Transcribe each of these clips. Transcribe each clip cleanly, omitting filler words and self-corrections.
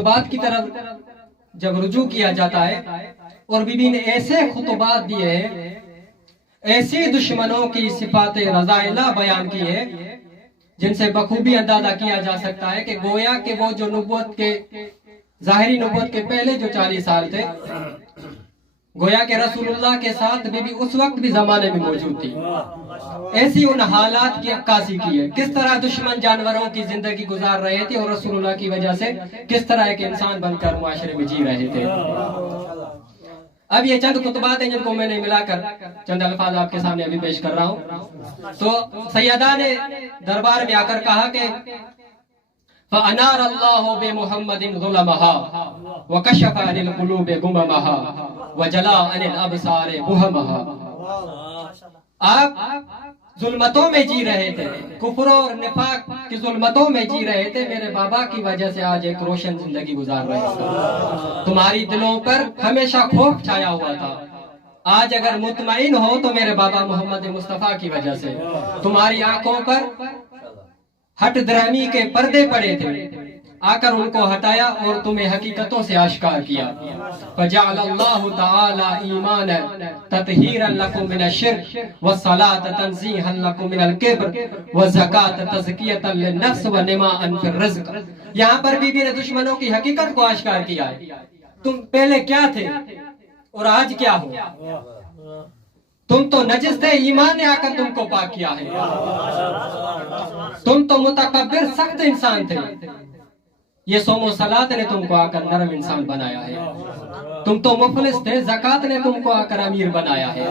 خطبات کی طرف جب رجوع کیا جاتا ہے اور بی بی نے ایسے خطبات دیے ہیں، ایسی دشمنوں کی صفات رضائلہ بیان کی ہے جن سے بخوبی اندازہ کیا جا سکتا ہے کہ گویا کہ وہ جو نبوت کے ظاہری نبوت کے پہلے جو 40 سال تھے، گویا کہ رسول اللہ کے ساتھ بی بی اس وقت بھی زمانے میں موجود تھی. ایسی ان حالات کی عکاسی کی ہے، کس طرح دشمن جانوروں کی زندگی گزار رہے تھے اور رسول اللہ کی وجہ سے کس طرح ایک انسان بن کر معاشرے میں جی رہے تھے. اب یہ چند خطبات ہیں جن کو میں نے ملا کر چند الفاظ آپ کے سامنے ابھی پیش کر رہا ہوں. تو سیدہ نے دربار میں آ کر کہا کہ فَأَنَارَ اللَّهُ بِمُحَمَّدٍ ظُلَمَهَا وَكَشَفَ عَنِ الْقُلُوبِ غُمَمَهَا وَجَلَا عَنِ الْأَبْصَارِ بُهَمَهَا. آپ ظلمتوں میں جی رہے تھے، کفر اور نفاق کی ظلمتوں میں جی رہے تھے، میرے بابا کی وجہ سے آج ایک روشن زندگی گزار رہے تھے. تمہاری دلوں پر ہمیشہ خوف چھایا ہوا تھا، آج اگر مطمئن ہو تو میرے بابا محمد مصطفیٰ کی وجہ سے. تمہاری آنکھوں پر ہٹ درہمی کے پردے پڑے تھے، آ کر ان کو ہٹایا اور تمہیں حقیقتوں سے آشکار کیا. فَجَعَلَ اللَّهُ تَعَالَى إِيمَانًا تَطْهِيرًا لَكُم مِّنَ الشِّرْكِ وَالصَّلَاةَ تَنزِيهًا لَكُم مِّنَ الْكِبْرِ وَالزَّكَاةَ تَزْكِيَةً لِلنَّفْسِ وَنِمَاءً فِي الرِّزْقِ. یہاں پر بی بی نے دشمنوں کی حقیقت کو آشکار کیا ہے. تم پہلے کیا تھے اور آج کیا ہو؟ تم تو نجس تھے، ایمان نے آ کر تم کو پاک کیا ہے. تم تو متکبر سخت انسان تھے، یہ صوم و صلات نے تم کو آ کر نرم انسان بنایا ہے. تم تو مفلس تھے، زکات نے تم کو آ کر امیر بنایا ہے.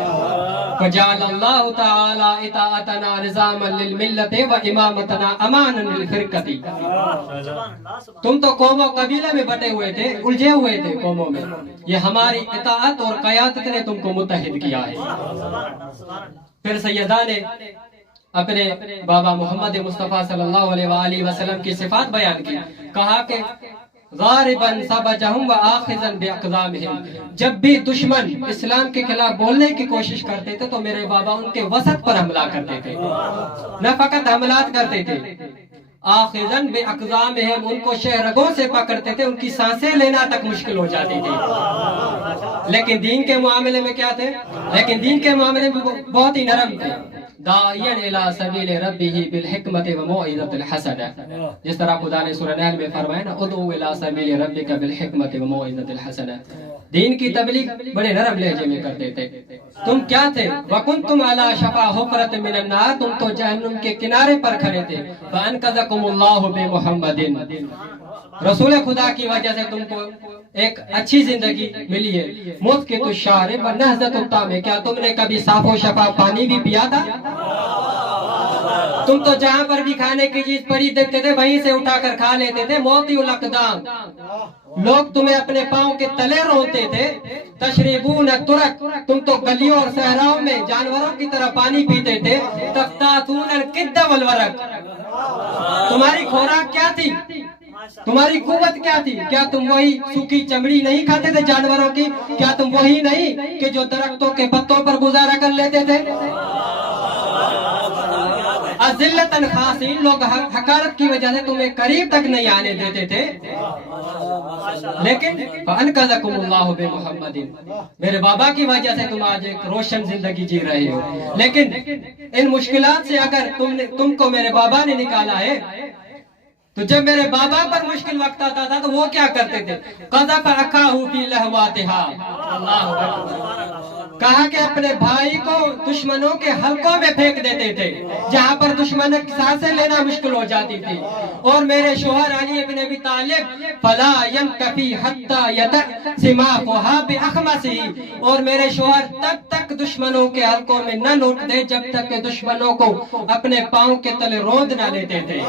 فجعل اللہ تعالی اطاعتنا نظاما للملت وامامتنا امانا للفرقت. تم تو قوم و قبیلے میں بٹے ہوئے تھے، الجھے ہوئے تھے قوموں میں، یہ ہماری اطاعت اور قیادت نے تم کو متحد کیا ہے. پھر سیدہ نے اپنے بابا محمد مصطفیٰ صلی اللہ علیہ وآلہ وسلم کی صفات بیان کی. کہا کہ غارباً سبجہم وآخذاً بأقدامہم. جب بھی دشمن اسلام کے خلاف بولنے کی کوشش کرتے تھے تو میرے بابا ان کے وسط پر حملہ کرتے تھے، نہ فقط حملات کرتے تھے، آخذاً بأقدامہم، ان کو شہرگوں سے پکڑتے تھے، ان کی سانسیں لینا تک مشکل ہو جاتی تھی. لیکن دین کے معاملے میں کیا تھے؟ لیکن دین کے معاملے میں بہت ہی نرم تھے. داعیاً الی سبیل ربہ بالحکمت وموعظۃ الحسنہ، جس طرح خدا نے سورہ نحل میں فرمایا نا ادعو الی سبیل ربک بالحکمت وموعظۃ الحسنہ. دین کی تبلیغ بڑے نرم لہجے میں کرتے تھے. تم کیا تھے؟ وکنتم علی شفا حفرۃ من النار، تم تو جہنم کے کنارے پر کھڑے تھے. فانقذکم اللہ بمحمد، رسول خدا کی وجہ سے تم کو ایک اچھی زندگی ملی ہے. مسکت الشارب ونہضۃ الطعام، کیا تم نے کبھی صاف و شفاف پانی بھی پیا تھا؟ تم تو جہاں پر بھی کھانے کی چیز پڑی دیکھتے تھے وہیں سے اٹھا کر کھا لیتے تھے. موتی الاقدام، لوگ تمہیں اپنے پاؤں کے تلے روتے تھے. تشربون الترک، تم تو گلیوں اور صحراؤں میں جانوروں کی طرح پانی پیتے تھے. تفتاتون القد والورق، تمہاری خوراک کیا تھی؟ تمہاری قوت کیا تھی؟ کیا تم وہی سوکھی چمڑی نہیں کھاتے تھے جانوروں کی؟ کیا تم وہی نہیں کہ جو درختوں کے پتوں پر گزارا کر لیتے تھے؟ اذلتاً خاصین، لوگ حقارت کی وجہ سے تمہیں قریب تک نہیں آنے دیتے تھے. لیکن فانقذکم اللہ بمحمد، میرے بابا کی وجہ سے تم آج ایک روشن زندگی جی رہے ہو. لیکن ان مشکلات سے اگر تم کو میرے بابا نے نکالا ہے تو جب میرے بابا پر مشکل وقت آتا تھا تو وہ کیا کرتے تھے؟ قذف اخاہ فی لہواتہا، اللہ اکبر، کہا کہ اپنے بھائی کو دشمنوں کے حلقوں میں پھینک دیتے تھے جہاں پر دشمن سانسیں لینا مشکل ہو جاتی تھی. اور میرے شوہر علی ابن ابی طالب فلا ينکفی حتی یدع سماخها باخمصہ، اور میرے شوہر تب تک دشمنوں کے حلقوں میں نہ لوٹ دے جب تک کہ دشمنوں کو اپنے پاؤں کے تلے روند نہ لیتے تھے.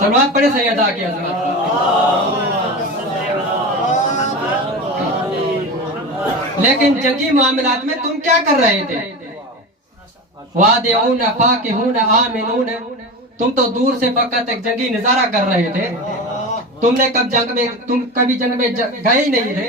صلوات پڑھے سیدہ کی عظمت. لیکن جنگی معاملات میں تم کیا کر رہے تھے؟ وادعون فاکہون آمنون، تم تو دور سے فقط ایک جنگی نظارہ کر رہے تھے. تم کبھی جنگ میں گئے ہی نہیں تھے.